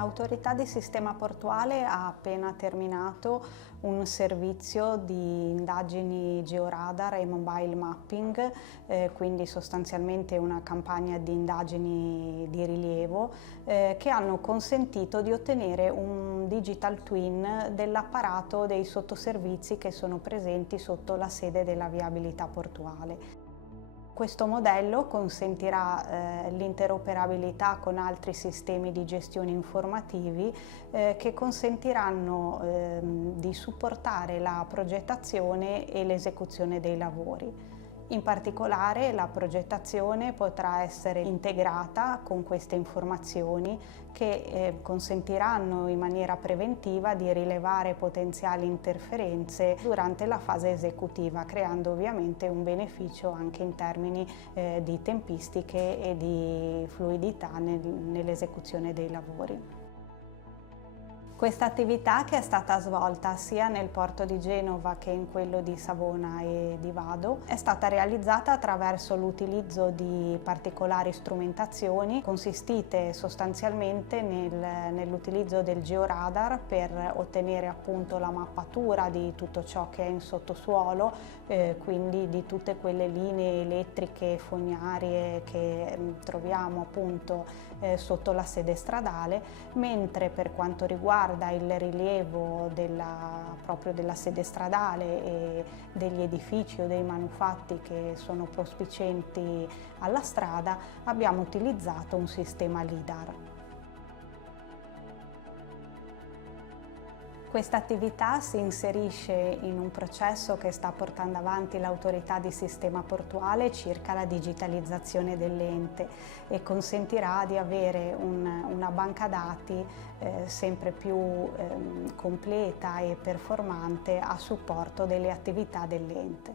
L'Autorità di Sistema Portuale ha appena terminato un servizio di indagini georadar e mobile mapping, quindi sostanzialmente una campagna di indagini di rilievo che hanno consentito di ottenere un digital twin dell'apparato dei sottoservizi che sono presenti sotto la sede della viabilità portuale. Questo modello consentirà l'interoperabilità con altri sistemi di gestione informativi che consentiranno di supportare la progettazione e l'esecuzione dei lavori. In particolare la progettazione potrà essere integrata con queste informazioni che consentiranno in maniera preventiva di rilevare potenziali interferenze durante la fase esecutiva, creando ovviamente un beneficio anche in termini di tempistiche e di fluidità nell'esecuzione dei lavori. Questa attività, che è stata svolta sia nel porto di Genova che in quello di Savona e di Vado, è stata realizzata attraverso l'utilizzo di particolari strumentazioni consistite sostanzialmente nell'utilizzo del georadar per ottenere appunto la mappatura di tutto ciò che è in sottosuolo, quindi di tutte quelle linee elettriche fognarie che troviamo appunto sotto la sede stradale, mentre per quanto riguarda il rilievo proprio della sede stradale e degli edifici o dei manufatti che sono prospicienti alla strada, abbiamo utilizzato un sistema LIDAR. Questa attività si inserisce in un processo che sta portando avanti l'Autorità di Sistema Portuale circa la digitalizzazione dell'ente e consentirà di avere una banca dati sempre più completa e performante a supporto delle attività dell'ente.